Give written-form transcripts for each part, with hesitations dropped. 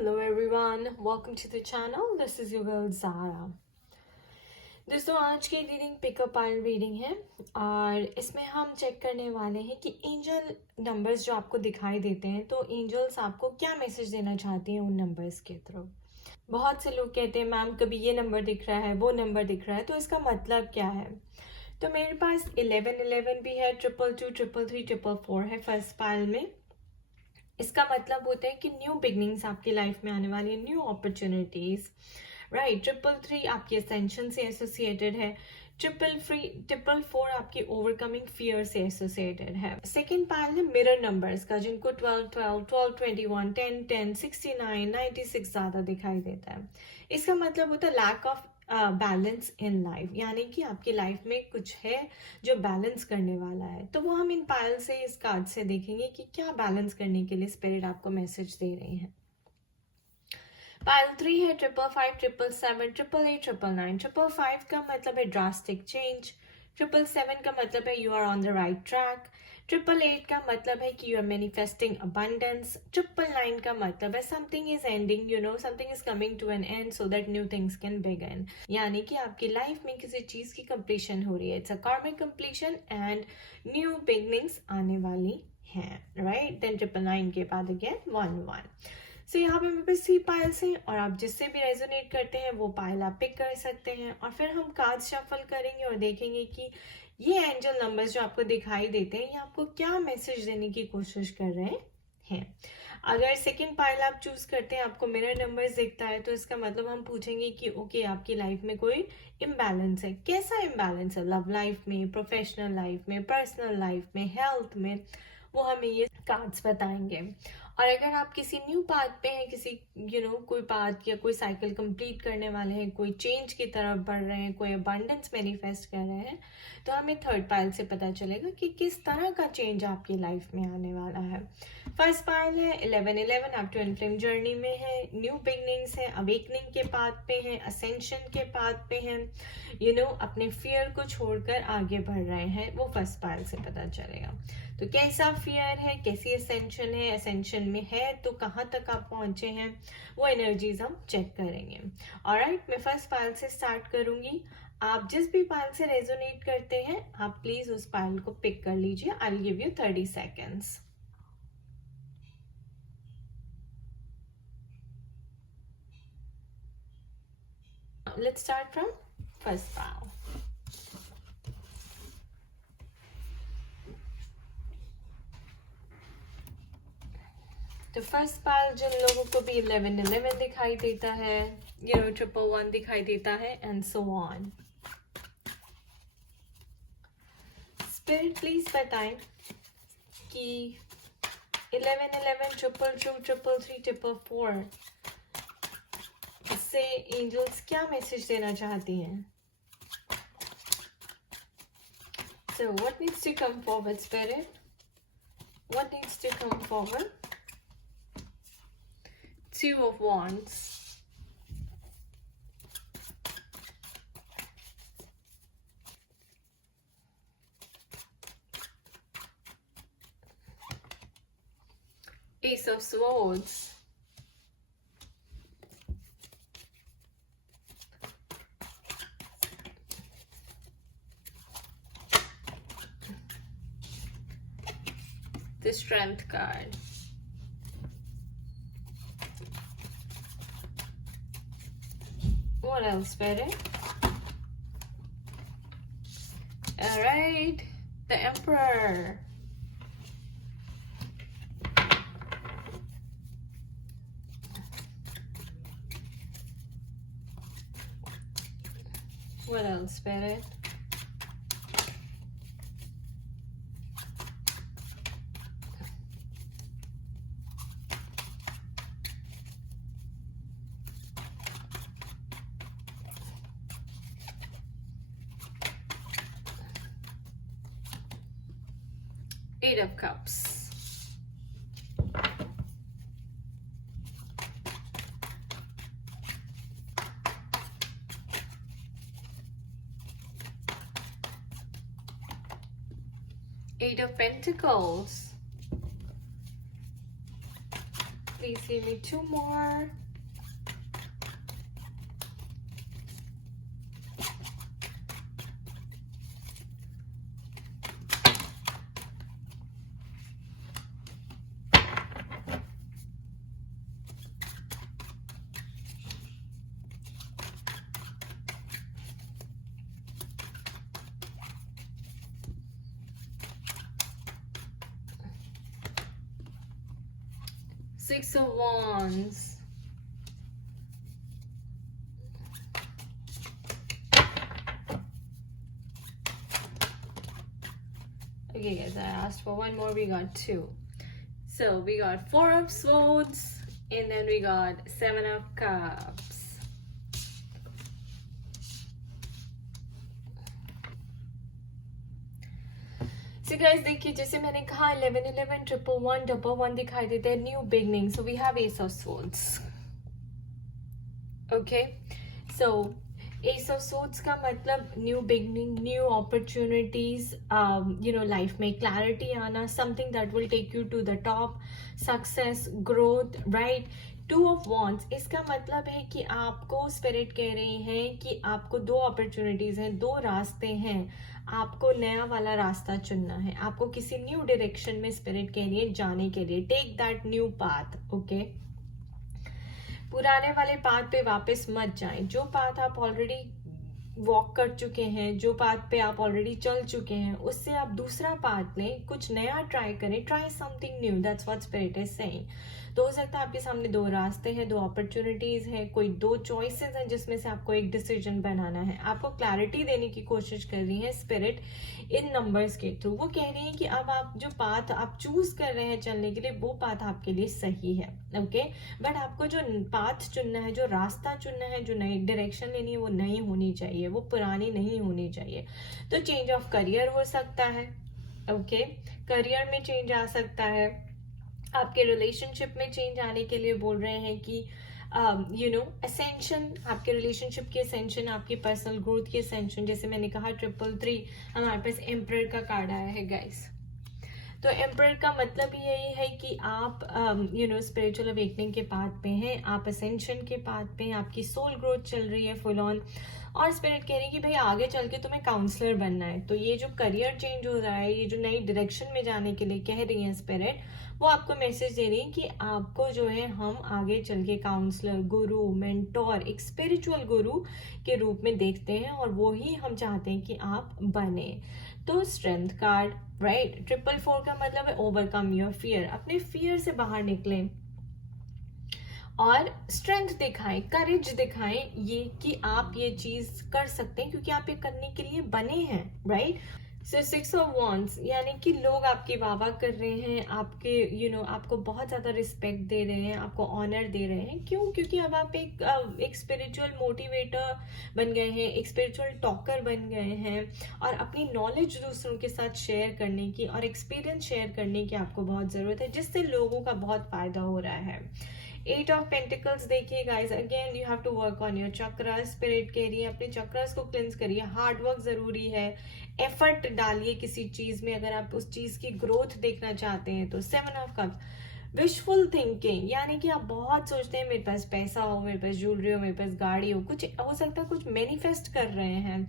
Hello everyone, welcome to the channel. This is your girl Zara. दोस्तों आज की reading pickup pile reading है और इसमें हम चेक करने वाले हैं कि एंजल नंबर्स जो आपको दिखाई देते हैं तो एंजल्स आपको क्या मैसेज देना चाहती हैं उन नंबर्स के थ्रू। बहुत से लोग कहते हैं मैम कभी ये नंबर दिख रहा है वो नंबर दिख रहा है, तो इसका मतलब क्या है। तो मेरे पास 1111 भी है, 222, 333, 444 है फर्स्ट पाइल में। इसका मतलब होता है कि न्यू बिगनिंग्स आपकी लाइफ में आने वाली है, न्यू अपॉर्चुनिटीज, राइट। 333 आपकी असेंशन से एसोसिएटेड है, 444 आपकी ओवरकमिंग फियर से एसोसिएटेड है। सेकेंड पाइल है मिरर नंबर्स का, जिनको 12, 12, 12, 21, 10, 10, 69, 96 ज्यादा दिखाई देता है। इसका मतलब होता है lack of balance in life, यानी कि आपकी लाइफ में कुछ है जो बैलेंस करने वाला है। तो वो हम इन पाइल से, इस कार्ड से देखेंगे कि क्या बैलेंस करने के लिए स्पिरिट आपको मैसेज दे रहे हैं। पाइल 3 है 555, 777, 888, 999। 555 का मतलब है ड्रास्टिक चेंज, 777 का मतलब है you are on the right track, 888 का मतलब है कि यू आर मैनिफेस्टिंग अबंडेंस, 999 का मतलब है something is ending, you know something is coming to an end so that new things can begin, यानी कि आपकी लाइफ में किसी चीज की कंप्लीशन हो रही है। इट्स अ कार्मिक कंप्लीशन एंड न्यू बिगनिंग्स आने वाली हैं, राइट। देन 999 के बाद अगेन 11। सो यहाँ पे मेरे पास 3 पाइल्स हैं और आप जिससे भी रेजोनेट करते हैं वो पाइल आप पिक कर सकते हैं और फिर हम कार्ड शफल करेंगे और देखेंगे कि ये एंजल नंबर्स जो आपको दिखाई देते हैं ये आपको क्या मैसेज देने की कोशिश कर रहे हैं। अगर सेकंड पाइल आप चूज करते हैं, आपको मिरर नंबर्स दिखता है, तो इसका मतलब हम पूछेंगे कि ओके आपकी लाइफ में कोई इम्बैलेंस है। कैसा इम्बैलेंस है? लव लाइफ में, प्रोफेशनल लाइफ में, पर्सनल लाइफ में, हेल्थ में, वो हमें ये कार्ड्स बताएंगे। और अगर आप किसी न्यू पाथ पे हैं, किसी कोई पाथ या कोई साइकिल कंप्लीट करने वाले हैं, कोई चेंज की तरफ बढ़ रहे हैं, कोई अबंडेंस मैनिफेस्ट कर रहे हैं, तो हमें थर्ड पाइल से पता चलेगा कि किस तरह का चेंज आपकी लाइफ में आने वाला है। फर्स्ट पाइल है 1111, आप ट्विन फ्लेम जर्नी में है, न्यू बिगनिंग्स है, अवेकनिंग के पाथ पे हैं, असेंशन के पाथ पे हैं, अपने फियर को छोड़कर आगे बढ़ रहे हैं, वो फर्स्ट पाइल से पता चलेगा। तो कैसा फियर है, कैसी असेंशन है, असेंशन में है तो कहाँ तक आप पहुंचे हैं, वो एनर्जीज हम चेक करेंगे। ऑलराइट, मैं फर्स्ट पाइल से स्टार्ट करूंगी। आप जिस भी पाइल से रेजोनेट करते हैं आप प्लीज उस पाइल को पिक कर लीजिए। I will give you 30 seconds. Let's start from first pile. तो फर्स्ट पाइल जिन लोगों को भी 1111 दिखाई देता है, 111 दिखाई देता है and so on. Spirit please बताएं कि 1111, 222, 333, 444 इससे एंजल्स क्या मैसेज देना चाहती हैं। So what needs to come forward, spirit? What needs to come forward? 2 of Wands. Ace of Swords. The Strength card. What else, Spirit? Alright, the Emperor. What else, Spirit? Eight of Cups. Eight of Pentacles. Please give me 2 more. Six of Wands. Okay guys, I asked for one more, we got 2. So we got 4 of Swords and then we got 7 of Cups. So guys, देखिए जैसे मैंने कहा 11 11 1 1 1 1 दिखाई देते हैं, new beginning. So we have Ace of Swords. Okay, so Ace of Swords का मतलब new beginning, new opportunities, life में क्लैरिटी आना, something that will take you to the top, success, growth, right. 2 of Wands, इसका मतलब है कि आपको spirit कह रहे हैं कि आपको 2 अपॉर्चुनिटीज हैं, 2 रास्ते हैं, आपको नया वाला रास्ता चुनना है, आपको किसी न्यू डायरेक्शन में स्पिरिट कह रही है जाने के लिए. Take that new path. Okay, पुराने वाले पाथ पे वापस मत जाएं. जो पाथ आप ऑलरेडी वॉक कर चुके हैं, जो पाथ पे आप ऑलरेडी चल चुके हैं, उससे आप दूसरा पाथ लें, कुछ नया ट्राई करें. Try something new, that's what spirit is saying. तो हो सकता है आपके सामने 2 रास्ते हैं, 2 अपॉर्चुनिटीज हैं, कोई 2 चॉइसेस हैं जिसमें से आपको एक डिसीजन बनाना है. आपको क्लैरिटी देने की कोशिश कर रही है स्पिरिट इन नंबर्स के थ्रू. वो कह रही है कि अब आप जो पाथ आप चूज कर रहे हैं चलने के लिए, वो पाथ आपके लिए सही है. ओके, बट आपको जो पाथ चुनना है, जो रास्ता चुनना है, जो नई डायरेक्शन लेनी है, वो नई होनी चाहिए, वो पुरानी नहीं होनी चाहिए. तो चेंज ऑफ करियर हो सकता है. ओके, करियर में चेंज आ सकता है. आपके रिलेशनशिप में चेंज आने के लिए बोल रहे हैं कि असेंशन, आपके रिलेशनशिप की असेंशन, आपकी पर्सनल ग्रोथ की असेंशन. जैसे मैंने कहा 333 हमारे पास एम्परर का कार्ड आया है गाइस. तो एम्परर का मतलब यही है कि आप स्पिरिचुअल अवेकनिंग के पाथ पे हैं, आप असेंशन के पाथ पे हैं, आपकी सोल ग्रोथ चल रही है फुल ऑन. और स्पिरिट कह रही है कि भाई आगे चल के तुम्हें काउंसलर बनना है. तो ये जो करियर चेंज हो रहा है, ये जो नई डायरेक्शन में जाने के लिए कह रही है स्पिरिट, वो आपको मैसेज दे रही है कि आपको जो है हम आगे चल के काउंसलर, गुरु, मेंटोर, एक स्पिरिचुअल गुरु के रूप में देखते हैं और वो ही हम चाहते हैं कि आप बने. तो स्ट्रेंथ कार्ड, राइट. 444 का मतलब है ओवरकम योर फियर. अपने फियर से बाहर निकलें और स्ट्रेंथ दिखाएं, करेज दिखाएं, ये कि आप ये चीज कर सकते हैं क्योंकि आप ये करने के लिए बने हैं, राइट. सो 6 of Wands यानी कि लोग आपकी वाह कर रहे हैं, आपके आपको बहुत ज़्यादा रिस्पेक्ट दे रहे हैं, आपको ऑनर दे रहे हैं. क्यों? क्योंकि अब आप एक स्पिरिचुअल मोटिवेटर बन गए हैं, एक स्पिरिचुअल टॉकर बन गए हैं और अपनी नॉलेज दूसरों के साथ शेयर करने की और एक्सपीरियंस शेयर करने की आपको बहुत ज़रूरत है, जिससे लोगों का बहुत फ़ायदा हो रहा है. 8 of Pentacles देखिए guys, again you have to work on your chakras. Spirit कह रही है अपने चक्रास को क्लिंस करिए, हार्ड वर्क जरूरी है, एफर्ट डालिए किसी चीज में अगर आप उस चीज की ग्रोथ देखना चाहते हैं तो. 7 of Cups, विशफुल थिंकिंग, यानी कि आप बहुत सोचते हैं मेरे पास पैसा हो, मेरे पास ज्वेलरी हो, मेरे पास गाड़ी हो, कुछ हो सकता है कुछ मैनिफेस्ट कर रहे हैं,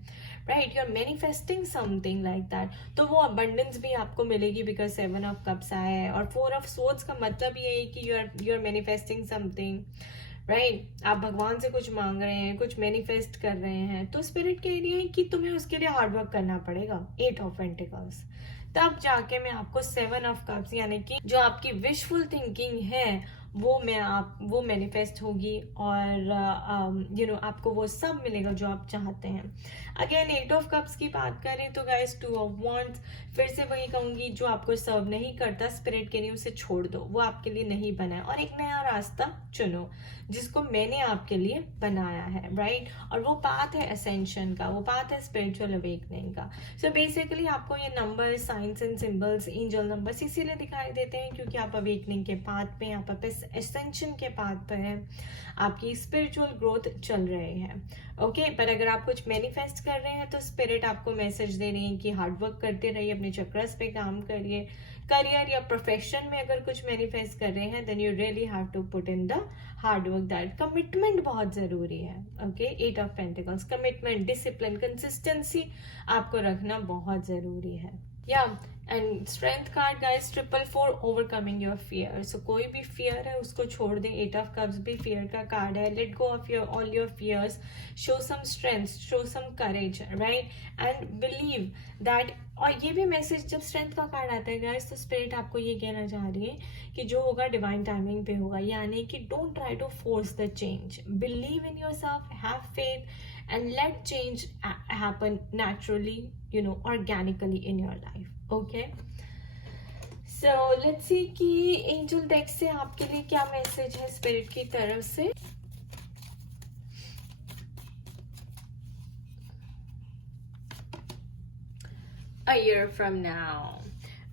right. You are manifesting something like that. तो वो अबंडेंस भी आपको मिलेगी बिकॉज 7 of Cups आया है. और 4 of Swords का मतलब ये है कि you are manifesting something, right. आप भगवान से कुछ मांग रहे हैं, कुछ मैनिफेस्ट कर रहे हैं, तो स्पिरिट कह रही है कि तुम्हें उसके लिए हार्ड वर्क करना पड़ेगा. 8 of Pentacles, तब जाके मैं आपको 7 of Cups यानी कि जो आपकी विशफुल थिंकिंग है वो मैनिफेस्ट होगी और आपको वो सब मिलेगा जो आप चाहते हैं. अगेन 8 of Cups की बात करें तो गाइस 2 of Wands, फिर से वही कहूंगी, जो आपको सर्व नहीं करता स्पिरिट के लिए उसे छोड़ दो, वो आपके लिए नहीं बना है, और एक नया रास्ता चुनो जिसको मैंने आपके लिए बनाया है, राइट. और वो पाथ है असेंशन का, वो पाथ है स्पिरिचुअल अवेकनिंग का. सो बेसिकली आपको ये number, science and symbols, angel numbers इसीलिए दिखाई देते हैं क्योंकि आप अवेकनिंग के पाथ पे, आप एसेंशन के पाथ पर है, आपकी स्पिरिचुअल ग्रोथ चल रहे हैं। ओके, पर अगर आप कुछ मैनिफेस्ट कर रहे हैं तो स्पिरिट आपको मैसेज दे रही है कि हार्ड वर्क करते रहिए, अपने चक्रस पे काम करिए। करियर या प्रोफेशन में अगर कुछ मैनिफेस्ट कर रहे हैं, then you really have to put in the hard work. That commitment बहुत जरूरी है। Okay, 8 of pentacles, commitment, discipline, consistency आपको रखना बहुत जरूरी है। या and strength card guys, 444, overcoming your fear. So कोई भी फियर है उसको छोड़ दें। 8 ऑफ कप्स भी फियर का कार्ड है। Let go of your all your fears, show some strength, show some courage, right, and believe that. और ये भी मैसेज जब स्ट्रेंथ का कार्ड आता है गाइस, तो स्पिरिट आपको ये कहना चाह रही है कि जो होगा डिवाइन टाइमिंग पे होगा, यानी कि don't try to force the change, believe in yourself, have faith and let change happen naturally, you know, organically in your life. Okay, so let's see कि एंजल डेक से आपके लिए क्या मैसेज है स्पिरिट की तरफ से। A year from now.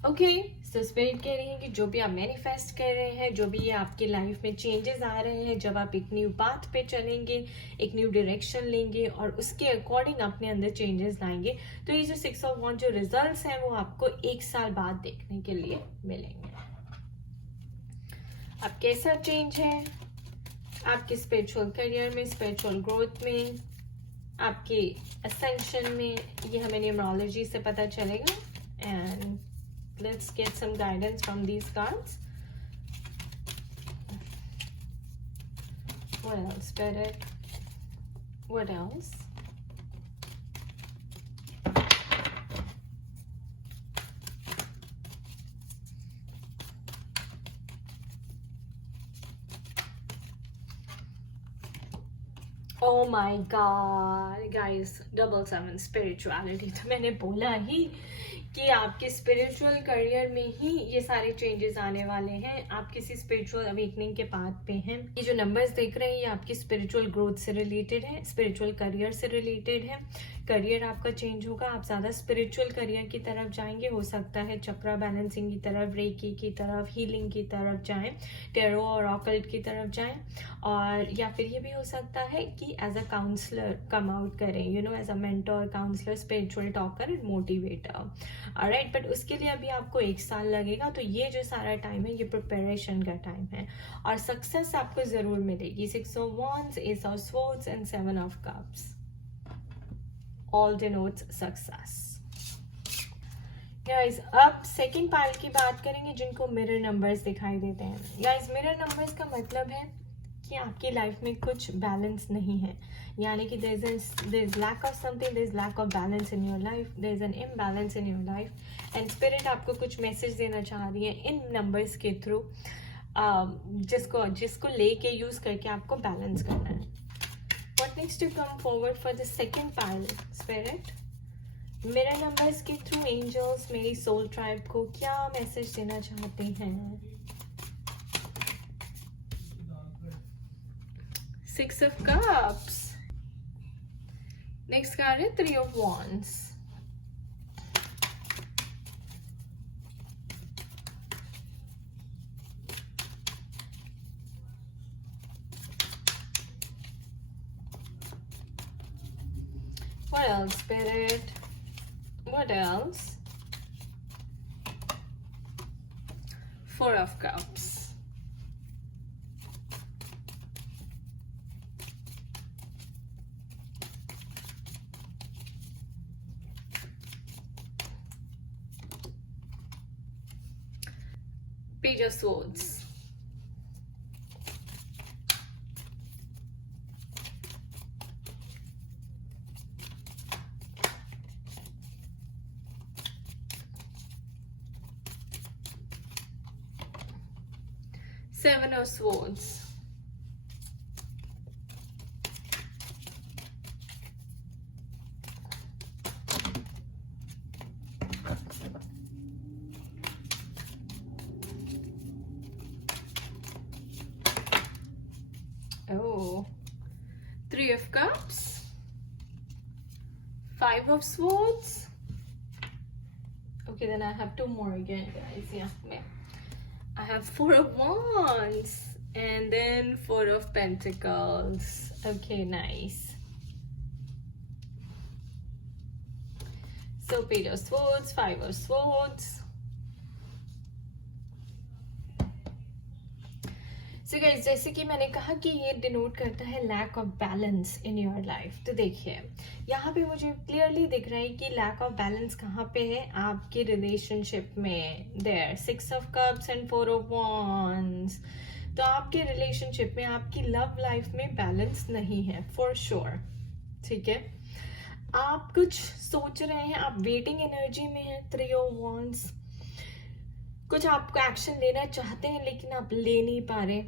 Okay, so spirit कह रही है कि जो भी आप मैनिफेस्ट कर रहे हैं, जो भी ये आपकी लाइफ में चेंजेस आ रहे हैं, जब आप एक न्यू पाथ पे चलेंगे, एक न्यू डायरेक्शन लेंगे और उसके अकॉर्डिंग अपने अंदर चेंजेस लाएंगे, तो ये जो 6 ऑफ वॉन्ड्स जो रिजल्ट्स हैं वो आपको 1 साल बाद देखने के लिए मिलेंगे। अब कैसा चेंज है आपके स्पिरिचुअल करियर में, स्पिरिचुअल ग्रोथ में, आपके असेंशन में, ये हमें न्यूमरोलॉजी से पता चलेगा। And let's get some guidance from these cards. What else spirit, what else? Oh my God, guys, 7 spirituality. तो मैंने बोला ही कि आपके स्पिरिचुअल करियर में ही ये सारे चेंजेस आने वाले हैं। आप किसी स्पिरिचुअल अवेकनिंग के पाथ पे हैं। ये जो नंबर्स देख रहे हैं ये आपकी स्पिरिचुअल ग्रोथ से रिलेटेड है, स्पिरिचुअल करियर से रिलेटेड है। करियर आपका चेंज होगा, आप ज़्यादा स्पिरिचुअल करियर की तरफ जाएंगे। हो सकता है चक्रा बैलेंसिंग की तरफ, रेकी की तरफ, हीलिंग की तरफ जाएं, टेरो और ऑकल्ट की तरफ जाएं, और या फिर ये भी हो सकता है कि as a counsellor come out करें, you know, as a mentor, counsellor, spiritual talker and motivator. Alright, but उसके लिए अभी आपको 1 साल लगेगा। तो ये जो सारा टाइम है ये प्रिपरेशन का टाइम है और सक्सेस आपको जरूर मिलेगी। 6 of wands, S of swords and 7 of cups all denotes success. Guys, अब सेकेंड पाइल की बात करेंगे जिनको मिरर नंबर्स दिखाई देते हैं। Guys, मिरर नंबर्स का मतलब है कि आपकी लाइफ में कुछ बैलेंस नहीं है, यानी कि there is lack of something, there is lack of balance in your life, there is an imbalance in your life, and spirit आपको कुछ मैसेज देना चाह रही है इन नंबर्स के थ्रू, जिसको लेके यूज करके आपको बैलेंस करना है। What needs to come forward for the second pile, Spirit? Mirror numbers के थ्रू एंजल्स मेरी सोल ट्राइब को क्या मैसेज देना चाहते हैं? 6 of Cups. नेक्स्ट कार्ड है 3 of Wands. What else, Spirit? What else? 4 of Cups. Page of Swords. Seven of Swords. Oh, 3 of Cups. 5 of Swords. Okay, then I have 2 more again, guys. Yeah. I have 4 of Wands. and then Four of Pentacles. Okay, nice. So Page of Swords, Five of Swords. So guys, जैसे कि मैंने कहा कि ये denote करता है lack of balance in your life. तो देखिए यहाँ पे मुझे क्लियरली दिख रहा है कि लैक ऑफ बैलेंस कहाँ पे है आपके रिलेशनशिप में। There 6 of cups and 4 of wands. तो आपके रिलेशनशिप में, आपकी लव लाइफ में बैलेंस नहीं है फॉर श्योर। ठीक है, आप कुछ सोच रहे हैं, आप वेटिंग एनर्जी में हैं। 3 ऑफ वॉन्ड्स, कुछ आपको एक्शन लेना चाहते हैं लेकिन आप ले नहीं पा रहे,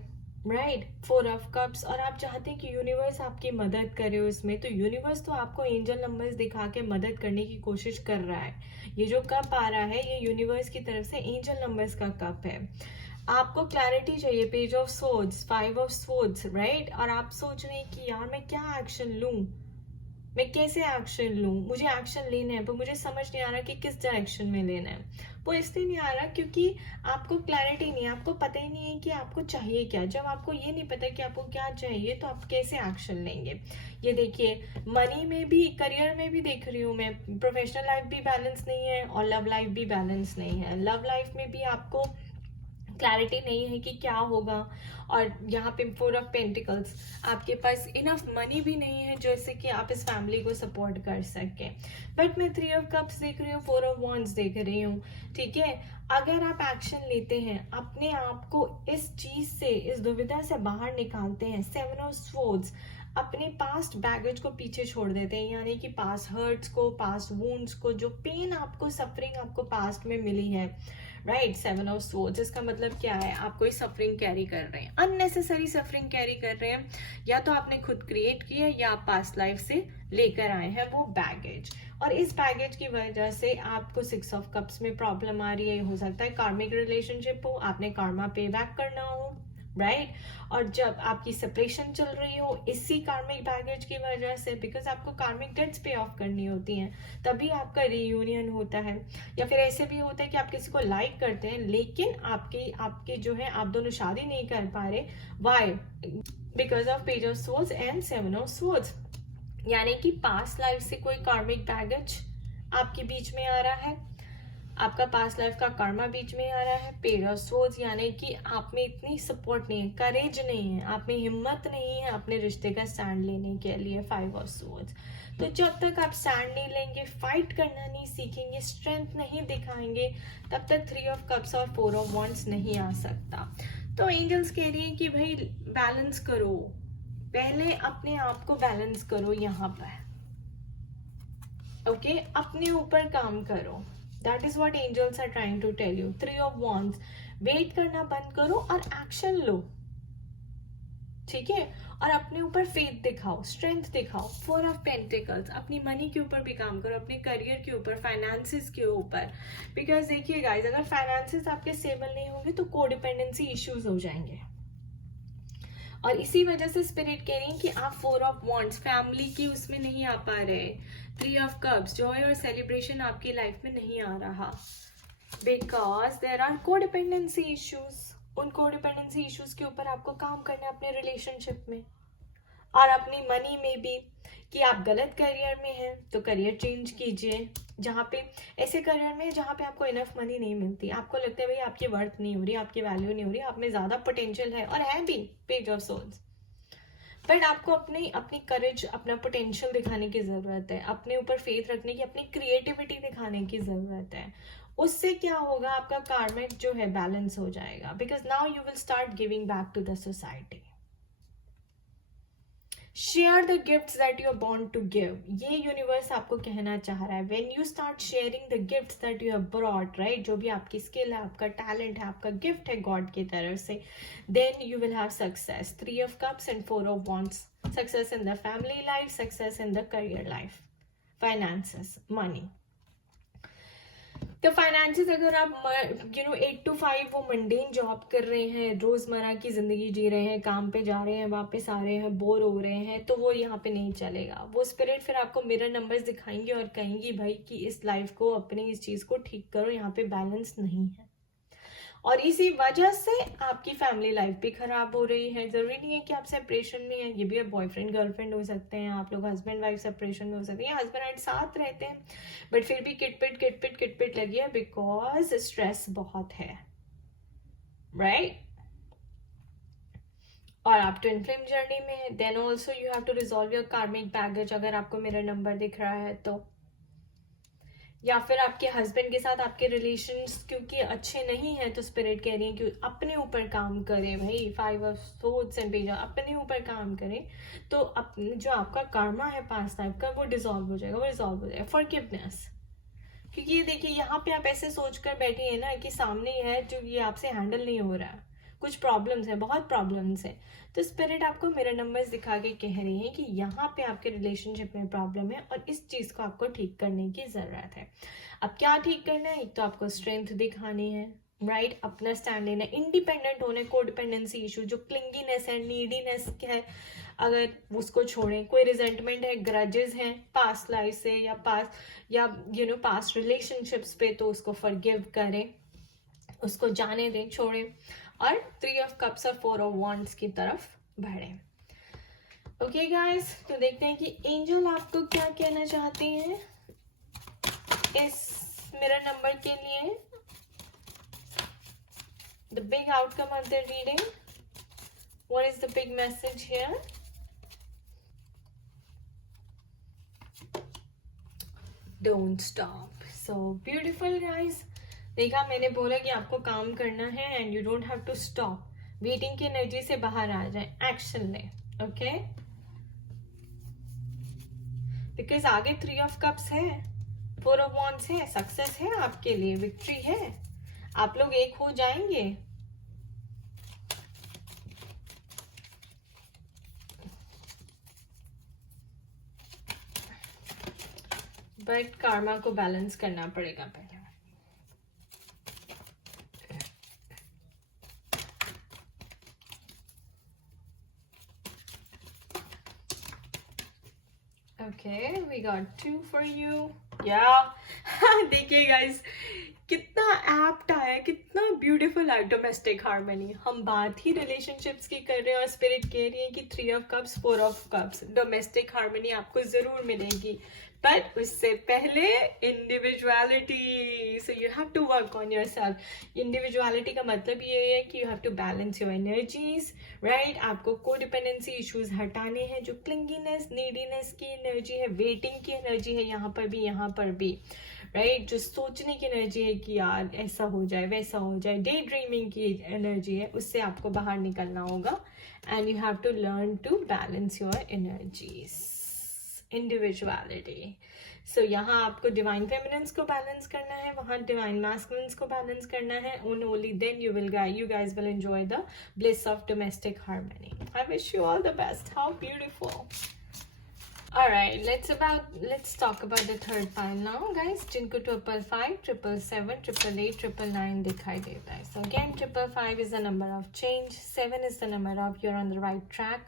राइट। 4 ऑफ कप्स, और आप चाहते हैं कि यूनिवर्स आपकी मदद करे उसमें। तो यूनिवर्स तो आपको एंजल नंबर्स दिखा के मदद करने की कोशिश कर रहा है। ये जो कप आ रहा है ये यूनिवर्स की तरफ से एंजल नंबर्स का कप है। आपको क्लैरिटी चाहिए। Page of swords, 5 of swords, right. और आप सोच रहे हैं कि यार मैं क्या एक्शन लूं, मैं कैसे एक्शन लूं, मुझे एक्शन लेना है पर मुझे समझ नहीं आ रहा कि किस डायरेक्शन में लेना है। वो इसलिए नहीं आ रहा क्योंकि आपको क्लैरिटी नहीं है, आपको पता ही नहीं है कि आपको चाहिए क्या। जब आपको ये नहीं पता कि आपको क्या चाहिए तो आप कैसे एक्शन लेंगे। ये देखिए, मनी में भी, करियर में भी देख रही हूँ मैं, प्रोफेशनल लाइफ भी बैलेंस नहीं है और लव लाइफ भी बैलेंस नहीं है। लव लाइफ में भी आपको क्लैरिटी नहीं है कि क्या होगा। और यहाँ पे 4 ऑफ पेंटिकल्स, आपके पास इनफ मनी भी नहीं है जैसे कि आप इस फैमिली को सपोर्ट कर सके। बट मैं 3 ऑफ कप्स देख रही हूँ, 4 ऑफ वॉन्ड्स देख रही हूँ। ठीक है, अगर आप एक्शन लेते हैं, अपने आप को इस चीज से, इस दुविधा से बाहर निकालते हैं, 7 ऑफ स्वॉर्ड्स, अपने पास्ट बैगेज को पीछे छोड़ देते हैं, यानी कि पास्ट हर्ट्स को, पास्ट वुंड्स को, जो पेन आपको, सफरिंग आपको पास्ट में मिली है, राइट। 7 ऑफ स्वॉर्ड्स, इसका मतलब क्या है, आप कोई सफरिंग कैरी कर रहे हैं, अननेसेसरी सफरिंग कैरी कर रहे हैं, या तो आपने खुद क्रिएट किया या आप पास्ट लाइफ से लेकर आए हैं वो बैगेज। और इस बैगेज की वजह से आपको 6 ऑफ कप्स में प्रॉब्लम आ रही है। हो सकता है कार्मिक रिलेशनशिप हो, आपने कार्मा पे बैक करना हो, राइट। और जब आपकी सेपरेशन चल रही हो इसी कार्मिक बैगेज की वजह से, बिकॉज आपको कार्मिक डेट्स पे ऑफ करनी होती हैं, तभी आपका रीयूनियन होता है। या फिर ऐसे भी होता है कि आप किसी को लाइक करते हैं लेकिन आपके जो है, आप दोनों शादी नहीं कर पा रहे। Why? Because of page of swords and 7 of swords, यानी कि पास्ट लाइफ से कोई कार्मिक बैगेज आपके बीच में आ रहा है, आपका पास्ट लाइफ का कर्मा बीच में आ रहा है। पेज ऑफ स्वॉर्ड्स, यानी कि आप में इतनी सपोर्ट नहीं है, करेज नहीं है, आप में हिम्मत नहीं है अपने रिश्ते का स्टैंड लेने के लिए। 5 ऑफ स्वॉर्ड्स, तो जब तक आप स्टैंड नहीं लेंगे, फाइट करना नहीं सीखेंगे, स्ट्रेंथ नहीं दिखाएंगे, तब तक 3 ऑफ कप्स और 4 ऑफ वॉन्ड्स नहीं आ सकता। तो एंजल्स कह रही हैं कि भाई बैलेंस करो, पहले अपने आप को बैलेंस करो यहाँ पर, ओके, अपने ऊपर काम करो। That is what angels are trying to tell you. 3 of wands, wait करना बंद करो और एक्शन लो, ठीक है। और अपने ऊपर फेथ दिखाओ, स्ट्रेंथ दिखाओ। 4 ऑफ पेंटिकल्स, अपनी मनी के ऊपर भी काम करो, अपने करियर के ऊपर, फाइनेंसेस के ऊपर। बिकॉज देखिए गाइज, अगर फाइनेंसेस आपके स्टेबल नहीं होंगे तो कोडिपेंडेंसी इश्यूज हो जाएंगे। और इसी वजह से स्पिरिट कह रही है कि आप 4 ऑफ वॉन्ड्स, फैमिली की उसमें नहीं आ पा रहे। 3 ऑफ कप्स, जॉय और सेलिब्रेशन आपकी लाइफ में नहीं आ रहा, because there are codependency issues. उन कोडिपेंडेंसी इश्यूज के ऊपर आपको काम करना है अपने रिलेशनशिप में और अपनी मनी में भी। कि आप गलत करियर में हैं तो करियर चेंज कीजिए, जहाँ पे ऐसे करियर में जहाँ पे आपको इनफ मनी नहीं मिलती, आपको लगता है भाई आपकी वर्थ नहीं हो रही, आपकी वैल्यू नहीं हो रही, आप में ज़्यादा पोटेंशियल है और है भी, पेज ऑफ सोर्ड्स, बट आपको अपनी करेज, अपना पोटेंशियल दिखाने की ज़रूरत है, अपने ऊपर फेथ रखने की, अपनी क्रिएटिविटी दिखाने की ज़रूरत है। उससे क्या होगा, आपका कार्मिक जो है बैलेंस हो जाएगा, because now you will start giving back to the society. Share the gifts that you are born to give, ये यूनिवर्स आपको कहना चाह रहा है। When you start sharing the gifts that you have brought, right, जो भी आपकी skill है, आपका टैलेंट है, आपका गिफ्ट है गॉड की तरफ से, then you will have success. 3 of cups and 4 of wands, success in the family life, success in the career life, finances, money. तो फाइनेंसेस, अगर आप 8 to 5 वो मंडेन जॉब कर रहे हैं, रोजमर्रा की जिंदगी जी रहे हैं, काम पे जा रहे हैं, वापस आ रहे हैं, बोर हो रहे हैं, तो वो यहाँ पे नहीं चलेगा। वो स्पिरिट फिर आपको मिरर नंबर्स दिखाएंगे और कहेंगी भाई कि इस लाइफ को, अपनी इस चीज को ठीक करो, यहाँ पे बैलेंस नहीं है। और इसी वजह से आपकी फैमिली लाइफ भी खराब हो रही है। जरूरी नहीं है कि आप सेपरेशन में हैं, ये भी बॉयफ्रेंड गर्लफ्रेंड हो सकते हैं, आप लोग हस्बैंड वाइफ सेपरेशन में हो सकते हैं, हस्बैंड वाइफ साथ रहते हैं बट फिर भी किटपिट लगी है बिकॉज स्ट्रेस बहुत है, राइट? और आप ट्विन फ्लेम जर्नी में है। Then also you have to resolve your karmic baggage, अगर आपको मेरा नंबर दिख रहा है तो, या फिर आपके हस्बैंड के साथ आपके रिलेशंस क्योंकि अच्छे नहीं हैं तो स्पिरिट कह रही है कि अपने ऊपर काम करें भाई, 5 ऑफ सोर्ड्स एंड पेज, अपने ऊपर काम करें तो अपने जो आपका कर्मा है पास्ट लाइफ का वो डिसॉल्व हो जाएगा, वो रिजॉल्व हो जाएगा। फॉरगिवनेस, क्योंकि ये देखिए यहाँ पे आप ऐसे सोच कर बैठे हैं ना कि सामने है जो ये आपसे हैंडल नहीं हो रहा है, कुछ प्रॉब्लम्स है, बहुत प्रॉब्लम्स है, तो स्पिरिट आपको मेरा नंबर्स दिखा के कह रही है कि यहाँ पे आपके रिलेशनशिप में प्रॉब्लम है और इस चीज़ को आपको ठीक करने की ज़रूरत है। अब क्या ठीक करना है? एक तो आपको स्ट्रेंथ दिखानी है, राइट? अपना स्टैंड लेना, इंडिपेंडेंट होने, कोडिपेंडेंसी इशू, जो क्लिंगीनेस है, नीडीनेस है, अगर उसको छोड़ें। कोई रिजेंटमेंट है, ग्रजेस हैं पास्ट लाइफ से या पास्ट रिलेशनशिप्स पे, तो उसको फॉरगिव करें, उसको जाने दें, छोड़ें और 3 ऑफ कप्स और 4 ऑफ वॉन्ड्स की तरफ बढ़ें। ओके गाइस, तो देखते हैं कि एंजल आपको क्या कहना चाहती हैं इस मिरर नंबर के लिए। The big outcome of the reading, what is the big message here? Don't stop. So beautiful guys, देखा, मैंने बोला कि आपको काम करना है and you don't have to stop, waiting की एनर्जी से बाहर आ जाए, एक्शन लें, ओके? बिकॉज आगे 3 ऑफ कप्स है, 4 ऑफ वॉन्ड्स है, सक्सेस है आपके लिए, विक्ट्री है, आप लोग एक हो जाएंगे। बट कार्मा को बैलेंस करना पड़ेगा पहले। Okay, we got 2 for you. या देखिए गाइस, कितना एप्ट आया, कितना ब्यूटीफुल आया, डोमेस्टिक हार्मनी। हम बात ही रिलेशनशिप्स की कर रहे हैं और स्पिरिट कह रही है कि 3 of cups, 4 of cups, domestic harmony आपको जरूर मिलेगी, बट उससे पहले individuality. So you have to work on yourself. Individuality का मतलब ये है कि you have to balance your energies, right? आपको कोडिपेंडेंसी इश्यूज हटाने हैं, जो क्लिंगीनेस, नीडीनेस की एनर्जी है, वेटिंग की एनर्जी है, यहाँ पर भी, राइट? जो सोचने की एनर्जी है कि यार ऐसा हो जाए, वैसा हो जाए, डे ड्रीमिंग की एनर्जी है, उससे आपको बाहर निकलना होगा and you have to learn to balance your energies, individuality. So यहाँ आपको डिवाइन फेमिनिन्स को बैलेंस करना है, वहाँ डिवाइन मैस्कुलिन्स को बैलेंस करना है, and only then you guys will enjoy the bliss of domestic harmony. I wish you all the best. How beautiful. Alright, let's talk about the third pile now, guys. जिनको 555, 777, 888, 999 दिखाई देता है. So again, 555 is the number of change. 7 is the number of you're on the right track.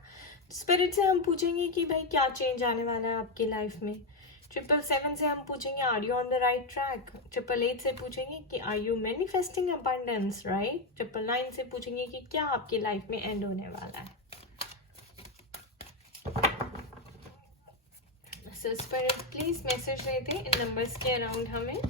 Spirit से हम पूछेंगे कि भाई क्या चेंज आने वाला है आपकी लाइफ में. 777 से हम पूछेंगे are you on the right track. 888 से पूछेंगे कि are you manifesting abundance, right. 999 से पूछेंगे कि क्या आपकी लाइफ में एंड होने वाला है. सो स्पिरिट प्लीज मैसेज देते इन नंबर्स के अराउंड हमें.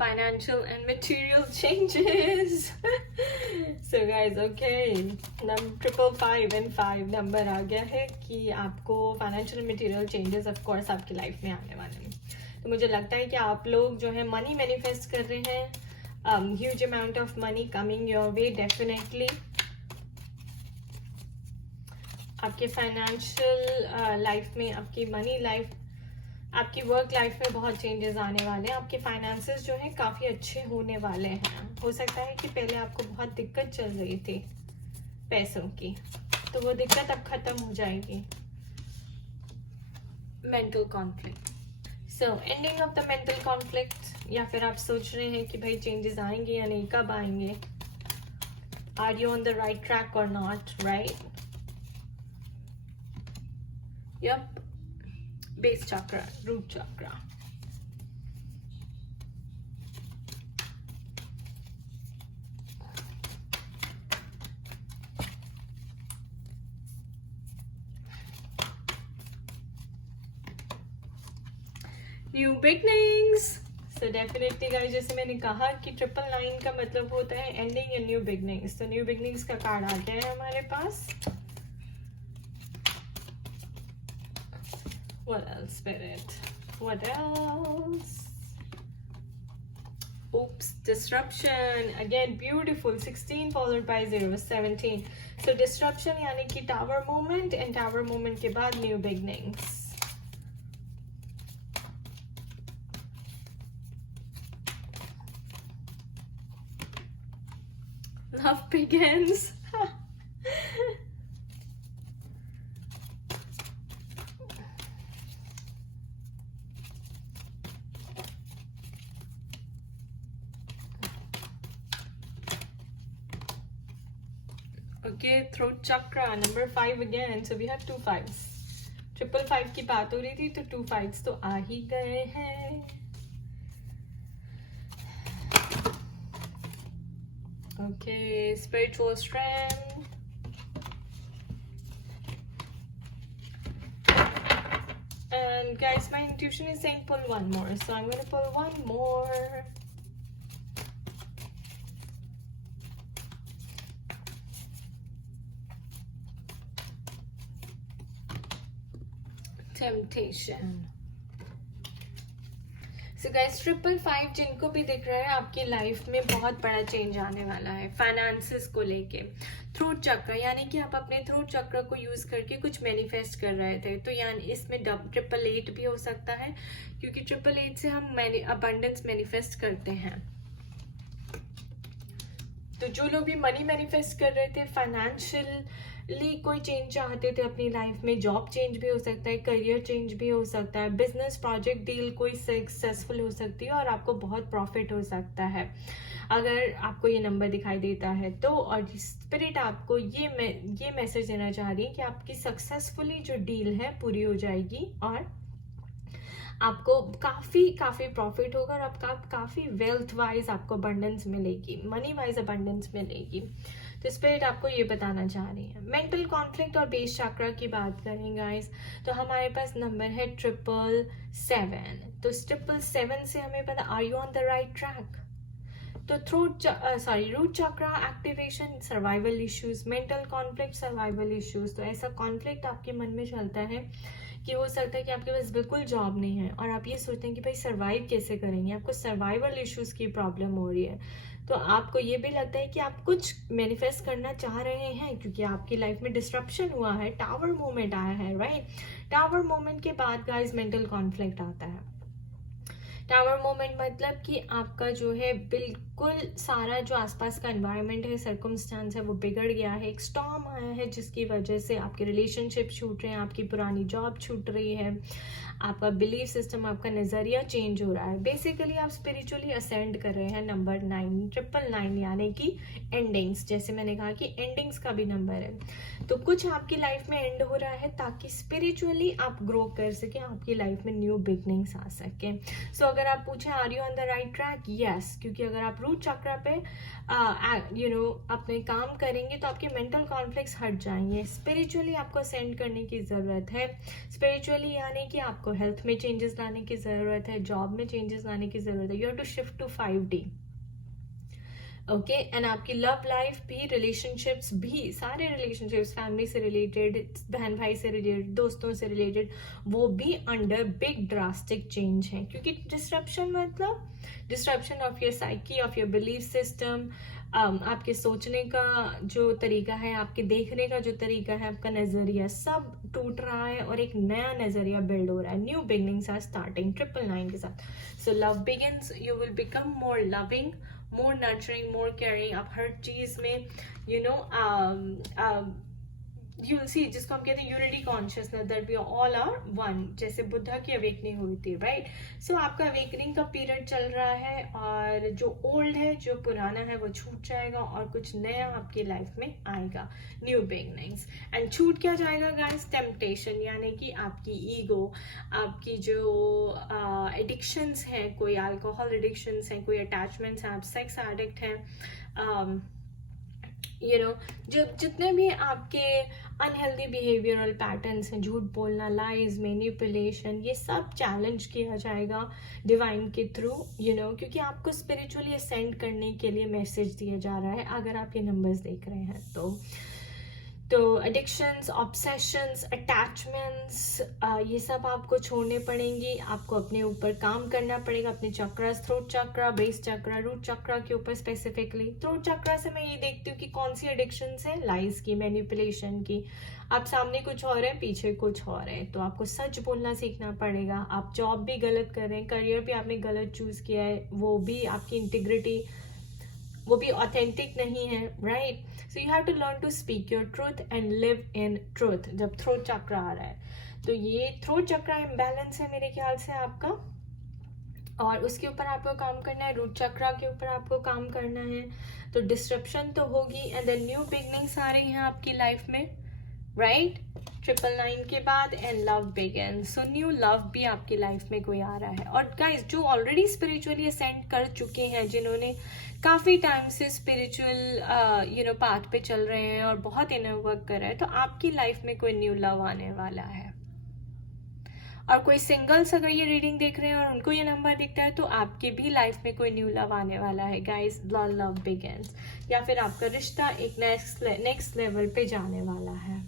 Financial and material changes. So guys, okay, number 555 and 5 number आ गया है कि आपको financial material changes of course आपकी लाइफ में आने वाले हैं. तो मुझे लगता है कि आप लोग जो है मनी मैनिफेस्ट कर रहे हैं. Huge amount of money coming your way definitely. आपके फाइनेंशियल लाइफ में, आपकी मनी लाइफ, आपकी वर्क लाइफ में बहुत चेंजेस आने वाले हैं. आपके फाइनेंसेस जो है काफ़ी अच्छे होने वाले हैं. हो सकता है कि पहले आपको बहुत दिक्कत चल रही थी पैसों की, तो वो दिक्कत अब खत्म हो जाएगी. Mental conflict. So ending of the mental conflict, या फिर आप सोच रहे हैं कि भाई चेंजेस आएंगे या नहीं, कब आएंगे, are you on the right track और not, right? Yup, base chakra, root chakra. New beginnings. So definitely guys, जैसे मैंने कहा कि 999 का मतलब होता है एंडिंग एंड न्यू बिगनिंग्स. तो न्यू बिगनिंग्स का कार्ड आ गया है हमारे पास. What else, Spirit? What else? Oops, disruption. Again, beautiful. 16 followed by 0, 17. So disruption यानी कि tower moment, and tower moment के बाद new beginnings. Love begins. Okay, throat chakra, number 5 again. So we have 2 5s. 555 की बात हो रही थी, तो 2 5s तो आ ही गए हैं. Okay, spiritual strength. And guys, my intuition is saying pull one more. So I'm going to pull one more. Temptation. So guys, 555 जिनको भी दिख रहा है, आपकी लाइफ में बहुत बड़ा चेंज आने वाला है फाइनेंसेस को लेके. थ्रोट चक्र, यानी कि आप अपने थ्रोट चक्र को यूज करके कुछ मैनिफेस्ट कर रहे थे, तो यानी इसमें 888 भी हो सकता है, क्योंकि 888 से हम अबंडेंस मैनिफेस्ट करते हैं. तो जो लोग भी मनी मैनिफेस्ट कर रहे थे, फाइनेंशियली कोई चेंज चाहते थे अपनी लाइफ में, जॉब चेंज भी हो सकता है, करियर चेंज भी हो सकता है, बिजनेस प्रोजेक्ट डील कोई सक्सेसफुल हो सकती है और आपको बहुत प्रॉफिट हो सकता है अगर आपको ये नंबर दिखाई देता है तो. और स्पिरिट आपको ये मैसेज देना चाह रही है कि आपकी सक्सेसफुली जो डील है पूरी हो जाएगी और आपको काफी प्रॉफिट होगा और आपका काफी वेल्थ वाइज आपको अबंडेंस मिलेगी, मनी वाइज अबंडेंस मिलेगी. तो स्पिरिट आपको ये बताना चाह रही है. मेंटल कॉन्फ्लिक्ट और बेस चक्रा की बात करें गाइस, तो हमारे पास नंबर है 777. तो 777 से हमें पता, are you on the right track? तो root chakra activation, survival issues, mental conflict, survival issues. तो ऐसा कॉन्फ्लिक्ट आपके मन में चलता है कि हो सकता है कि आपके पास बिल्कुल जॉब नहीं है और आप ये सोचते हैं कि भाई सर्वाइव कैसे करेंगे, आपको सर्वाइवल इश्यूज की प्रॉब्लम हो रही है. तो आपको ये भी लगता है कि आप कुछ मैनिफेस्ट करना चाह रहे हैं क्योंकि आपकी लाइफ में डिस्ट्रप्शन हुआ है, टावर मोमेंट आया है, राइट? टावर मोमेंट के बाद गाइस मेंटल कॉन्फ्लिक्ट आता है. टावर मोमेंट मतलब कि आपका जो है बिल्कुल सारा जो आसपास का एनवायरनमेंट है, सर्कमस्टांस है, वो बिगड़ गया है. एक स्टॉर्म आया है जिसकी वजह से आपके रिलेशनशिप छूट रहे हैं, आपकी पुरानी जॉब छूट रही है, आपका बिलीफ सिस्टम, आपका नज़रिया चेंज हो रहा है. बेसिकली आप स्पिरिचुअली असेंड कर रहे हैं. नंबर 999 यानी कि एंडिंग्स, जैसे मैंने कहा कि एंडिंग्स का भी नंबर है. तो कुछ आपकी लाइफ में एंड हो रहा है ताकि स्पिरिचुअली आप ग्रो कर सके, आपकी लाइफ में न्यू बिगनिंग्स आ सके. सो अगर आप पूछें are you on the right track, yes, क्योंकि अगर आप रूट चक्र पे अपने काम करेंगे तो आपके मेंटल कॉन्फ्लिक्ट्स हट जाएंगे. स्पिरिचुअली आपको असेंड करने की ज़रूरत है. स्पिरिचुअली यानी कि आपको हेल्थ में चेंजेस लाने की ज़रूरत है, जॉब में चेंजेस लाने की ज़रूरत है. You have to shift to 5D. Okay, and आपकी लव लाइफ भी, रिलेशनशिप्स भी, सारे रिलेशनशिप्स, फैमिली से रिलेटेड, बहन भाई से रिलेटेड, दोस्तों से रिलेटेड, वो भी अंडर बिग ड्रास्टिक चेंज है. क्योंकि डिस्ट्रप्शन मतलब disruption of your psyche, of your belief system, आपके सोचने का जो तरीका है, आपके देखने का जो तरीका है, आपका नज़रिया सब टूट रहा है और एक नया नज़रिया बिल्ड हो रहा है. न्यू बिगनिंग्स आर स्टार्टिंग 999 के साथ. So love begins, you will become more loving, more nurturing, more caring. आप हर चीज़ में यू विल सी, जिसको हम कहते हैं unity consciousness, that we all are one, जैसे बुद्धा की अवेकनिंग हुई थी, राइट? सो आपका अवेकनिंग का पीरियड चल रहा है और जो ओल्ड है, जो पुराना है, वो छूट जाएगा और कुछ नया आपकी लाइफ में आएगा, न्यू बिगनिंग्स। एंड छूट क्या जाएगा गाइस? टेम्पटेशन, यानी कि आपकी ईगो, आपकी जो एडिक्शंस हैं, कोई अल्कोहल एडिक्शंस हैं, कोई अटैचमेंट्स हैं, आप सेक्स एडिक्ट हैं, जो जितने भी आपके अनहेल्दी बिहेवियरल पैटर्न्स हैं, झूठ बोलना, लाइज, मैनिपुलेशन, ये सब चैलेंज किया जाएगा डिवाइन के थ्रू, क्योंकि आपको स्पिरिचुअली असेंड करने के लिए मैसेज दिया जा रहा है, अगर आप ये नंबर्स देख रहे हैं तो एडिक्शंस, ऑब्सेशंस, अटैचमेंट्स, ये सब आपको छोड़ने पड़ेंगी। आपको अपने ऊपर काम करना पड़ेगा, अपने चक्रास, थ्रोट चक्रा, बेस चक्रा, रूट चक्रा के ऊपर स्पेसिफिकली। थ्रोट चक्रा से मैं ये देखती हूँ कि कौन सी एडिक्शंस है, लाइज की, मैनिपुलेशन की, आप सामने कुछ और है, पीछे कुछ और है, तो आपको सच बोलना सीखना पड़ेगा। आप जॉब भी गलत कर रहे हैं, करियर भी आपने गलत चूज किया है, वो भी आपकी इंटीग्रिटी, वो भी ऑथेंटिक नहीं है, right? So you have to learn to speak your truth and live in truth, जब थ्रोट चक्र आ रहा है। तो ये थ्रोट चक्र इम्बैलेंस है मेरे ख्याल से आपका, और उसके ऊपर आपको काम करना है। रूट चक्र के ऊपर आपको काम करना है, तो डिस्ट्रप्शन तो होगी, एंड देन न्यू बिगनिंग्स आ रही हैं आपकी लाइफ में, राइट? 999 के बाद and love begin, so new love भी आपकी लाइफ में कोई आ रहा है। और गाइस, जो ऑलरेडी स्पिरिचुअली असेंड कर चुके हैं, जिन्होंने काफ़ी टाइम से स्पिरिचुअल पाथ पे चल रहे हैं और बहुत इनर वर्क कर रहे हैं, तो आपकी लाइफ में कोई न्यू लव आने वाला है। और कोई सिंगल्स अगर ये रीडिंग देख रहे हैं और उनको ये नंबर दिखता है, तो आपके भी लाइफ में कोई न्यू लव आने वाला है गाइस, लव बिगिन्स, या फिर आपका रिश्ता एक नेक्स्ट लेवल पे जाने वाला है।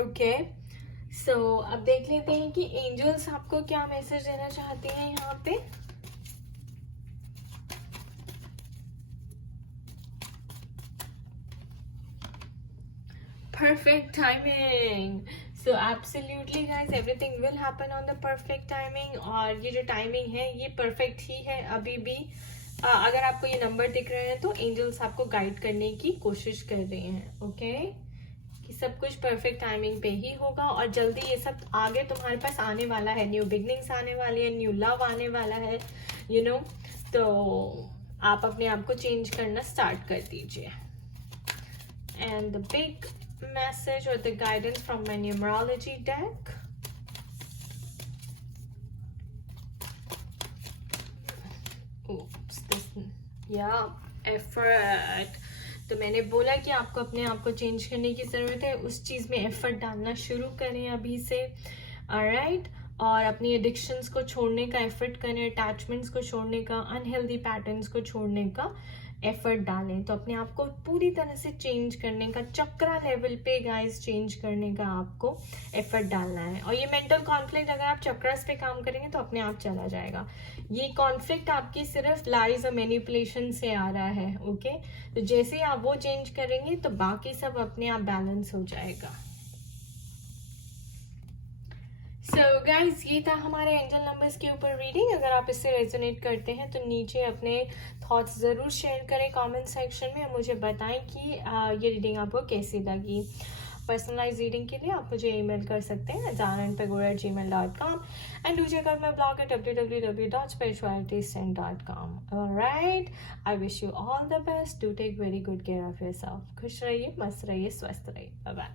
ओके, सो अब देख लेते हैं कि एंजल्स आपको क्या मैसेज देना चाहते हैं यहाँ पे। Perfect timing. So absolutely guys, everything will happen on the perfect timing, और ये जो टाइमिंग है ये परफेक्ट ही है अभी भी। अगर आपको ये नंबर दिख रहे हैं तो एंजल्स आपको गाइड करने की कोशिश कर रहे हैं, ओके? कि सब कुछ परफेक्ट टाइमिंग पे ही होगा और जल्दी ये सब आगे तुम्हारे पास आने वाला है, न्यू बिगनिंग्स आने वाली है, न्यू लव आने वाला है, तो आप अपने आप को चेंज करना स्टार्ट कर दीजिए। And the big message or the guidance from my numerology deck. Oops, effort. तो मैंने बोला कि आपको अपने आप को चेंज करने की ज़रूरत है, उस चीज़ में एफर्ट डालना शुरू करें अभी से, ऑलराइट? और अपनी एडिक्शंस को छोड़ने का एफर्ट करें, अटैचमेंट्स को छोड़ने का, अनहेल्दी पैटर्न्स को छोड़ने का एफर्ट डालें। तो अपने आप को पूरी तरह से चेंज करने का, चक्रा लेवल पे गाइस चेंज करने का आपको एफर्ट डालना है। और ये मेंटल कॉन्फ्लिक्ट अगर आप चक्रास पे काम करेंगे तो अपने आप चला जाएगा। ये कॉन्फ्लिक्ट आपकी सिर्फ लाइज और मैनिपुलेशन से आ रहा है, ओके? तो जैसे ही आप वो चेंज करेंगे तो बाकी सब अपने आप बैलेंस हो जाएगा। सो गाइज, ये था हमारे एंजल नंबर्स के ऊपर रीडिंग। अगर आप इससे रेजोनेट करते हैं तो नीचे अपने थॉट्स ज़रूर शेयर करें कमेंट सेक्शन में, मुझे बताएं कि ये रीडिंग आपको कैसी लगी। पर्सनलाइज रीडिंग के लिए आप मुझे ईमेल कर सकते हैं zananpagora@gmail.com and do check out my blog at www.spiritualitystand.com. Alright, I wish you all the best. Do take very good care of yourself. खुश रहिए, मस्त रहिए, स्वस्थ रहिए। Bye bye.